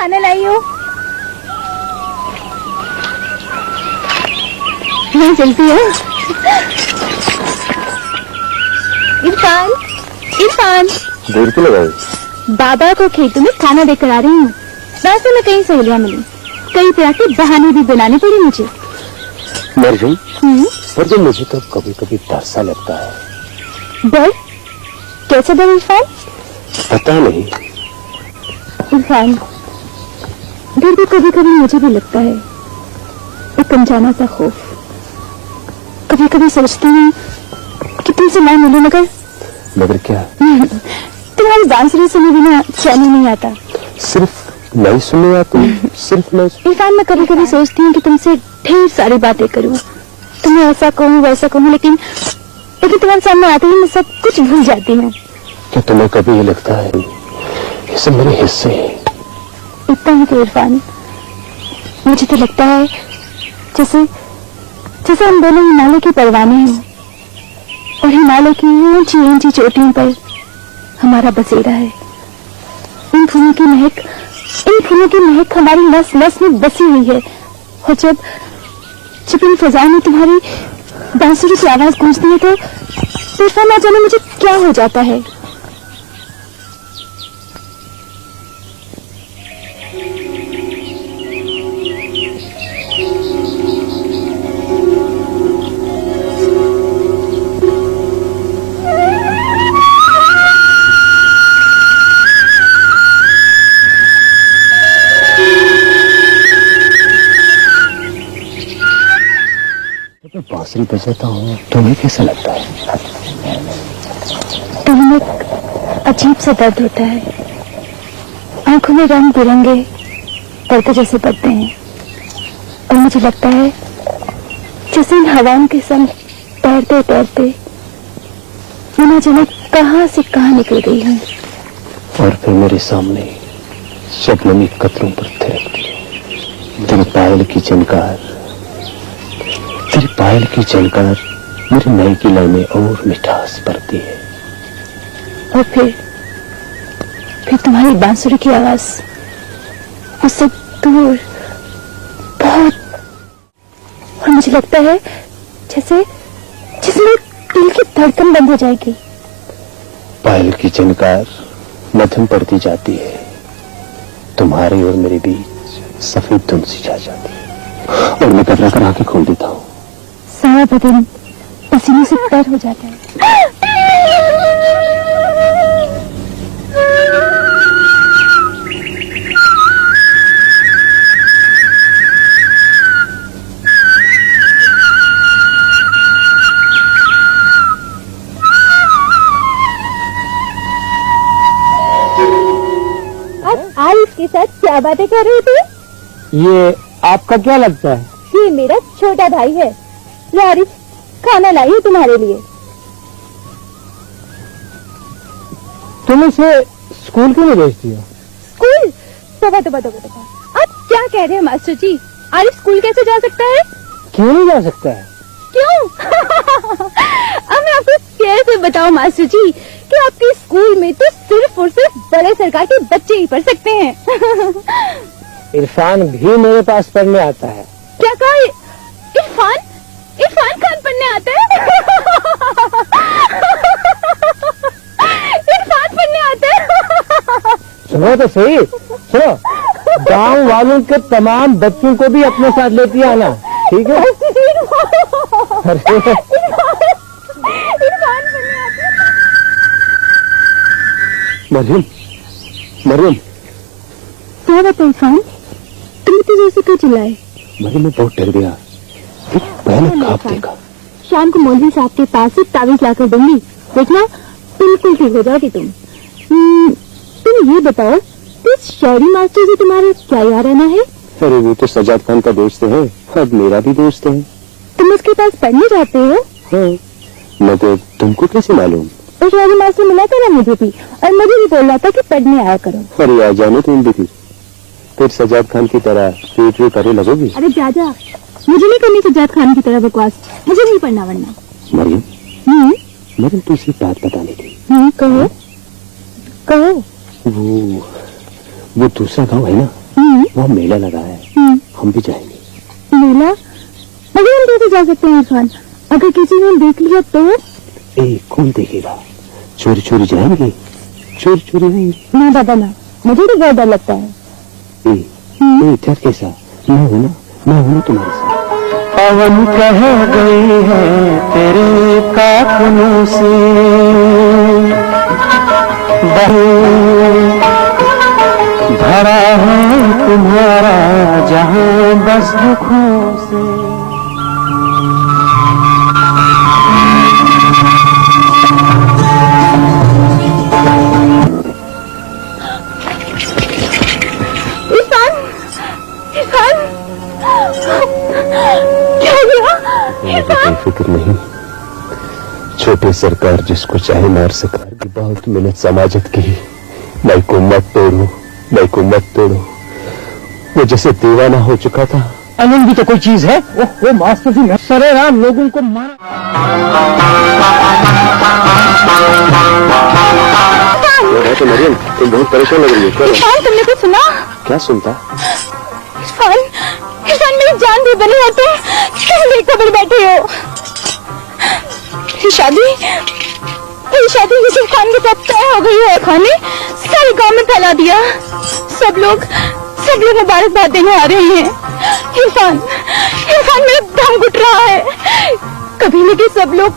खाना लाई हो। मैं चलती हूँ। इरफान, इरफान। देर क्यों लगाई? बाबा को खेतों में खाना देकर आ रही हूँ। रास्ते में कई सहेलियाँ मिली, कई तरह के बहाने भी बनाने पड़े मुझे। मरजुम, पर जो मुझे तो कभी कभी डर सा लगता है। डर? कैसे डर इरफान? पता नहीं। इरफान, डर तो कभी कभी मुझे भी लगता है, एक अनजाना सा खौफ। कभी कभी सोचती हूँ कि तुमसे ना मिलूं, मगर क्या? तुम्हारी बांसुरी सुने बिना चैन नहीं आता। सिर्फ नहीं सुने या तुम? सिर्फ नहीं? इरफान, मैं कभी कभी सोचती हूँ कि तुमसे ढेर सारी बातें करूँ, तुम्हें ऐसा कहूँ वैसा कहूँ, लेकिन तुम्हारे सामने आते ही मैं सब कुछ भूल जाती हूँ। क्या तुम्हें कभी ये लगता है ये सब मेरे हिस्से हैं? इतना ही तो इरफान, मुझे तो लगता है जैसे जैसे हम दोनों हिमालय की परवाने हैं और हिमालय की ऊंची ऊंची चोटियों पर हमारा बसेरा है। इन फूलों की महक हमारी नस नस में बसी हुई है, और जब इन फजा में तुम्हारी बांसुरी की आवाज गूंजती है तो इरफान, ना जाने मुझे क्या हो जाता है। बांसुरी बजाता हूँ, तुम्हें कैसा लगता है? दिल में अजीब सा दर्द होता है, आंखों में रंग बिरंगे पर्दे जैसे पड़ते हैं, और मुझे लगता है जैसे इन हवाओं के संग तैरते तैरते मैं न जाने कहाँ से कहाँ निकल गई हूँ। और फिर मेरे सामने शबनमी कतरों पर थिरकती तेरी पायल की झनकार, तेरी पायल की झनकार मेरी नई की लय में और मिठास भरती है। और फिर तुम्हारी बांसुरी की आवाज उससे दूर बहुत, और मुझे लगता है जैसे जिसमें दिल की धड़कन बंद हो जाएगी। पायल की झनकार मध्यम पड़ती जाती है, तुम्हारे और मेरे बीच सफेद धुंध सी छा जाती है, और मैं घबरा कर आंखें खोल देता हूँ। सारा बदन पसीने से तर हो जाता है। अब आरिफ के साथ क्या बातें कर रही थी? ये आपका क्या लगता है? ये मेरा छोटा भाई है। आरिफ, खाना लाई हूँ तुम्हारे लिए। तुम इसे स्कूल क्यों नहीं भेजती हो? स्कूल? तोबा। आप क्या कह रहे हैं मास्टर जी? आरिफ स्कूल कैसे जा सकता है? क्यों नहीं जा सकता है? क्यों? अब मैं आपको कैसे बताऊं मास्टर जी कि आपके स्कूल में तो सिर्फ और सिर्फ बड़े सरकार के बच्चे ही पढ़ सकते हैं। इरफान भी मेरे पास पढ़ने आता है। क्या कहा? इरफान खान पढ़ने आता है? इरफान पढ़ने आता है? सुनो तो सही, सुनो, गांव वालों के तमाम बच्चों को भी अपने साथ लेती आना, ठीक है? इरफान पढ़ने आता है? मरियम, क्या बात है इरफान, तुम तो जैसे क्यों चिल्लाए? मरियम, मैं बहुत डर गया, एक भयानक ख्वाब देखा। शाम को मौलवी साहब के पास से तावीज लाकर दूंगी, देखना बिल्कुल ठीक हो जाओगी तुम। तुम ये बताओ, इस शायरी मास्टर से तुम्हारा क्या यार रहना है? अरे वो तो सजाद खान का दोस्त है, अब मेरा भी दोस्त है। तुम उसके पास पढ़ने जाते हो? हाँ, मगर तुमको कैसे मालूम? उस शायरी मास्टर मिला था ना मुझे भी, और मुझे भी बोल रहा था कि पढ़ने आया करो। अरे आ जानो तुम भी, फिर सजाद खान की तरह पेट वे करे लगोगी। अरे जा, मुझे नहीं करनी सजाद खान की तरह बकवास, मुझे नहीं पढ़ना वरना। मरियम, मरियम तुझसे बात बतानी थी। कहो। वो दूसरा गाँव है ना, वहाँ मेला लगा है, हम भी जाएंगे। मेला? मगर हम कैसे जा सकते हैं इरफान? अगर किसी ने देख लिया तो? कौन देखेगा? चोरी चोरी जाएंगे? चोरी चोरी नहीं। ना बाबा ना, मुझे तो बहुत डर लगता है। डर कैसा? मैं हूँ ना तुम्हारे साथ। पवन कह गई है तेरे काकनों से, भरा है तुम्हारा जहां बस दुखों से। कोई फिक्र नहीं, छोटे सरकार जिसको चाहे मार सरकार की बहुत मेहनत समाजत की। मैं को मत तोड़ो, वो जैसे दीवाना हो चुका था। अनंत भी तो कोई चीज है। वो मास्टर जी सरे राम लोगों को मारा। तो मरियम तुम बहुत परेशान लग रही हो। इरफान तुमने कुछ सुना? क्या सुनता? इरफान मेरी जान भी बनी होते क्यों बेखबर बैठे हो? ये शादी यूसुफ खान के साथ तय हो गई है। खान ने सारे गांव में फैला दिया। सब लोग मुबारकबाद देने आ रहे हैं। इरफान मेरा दम घुट रहा है। कभी नहीं सब लोग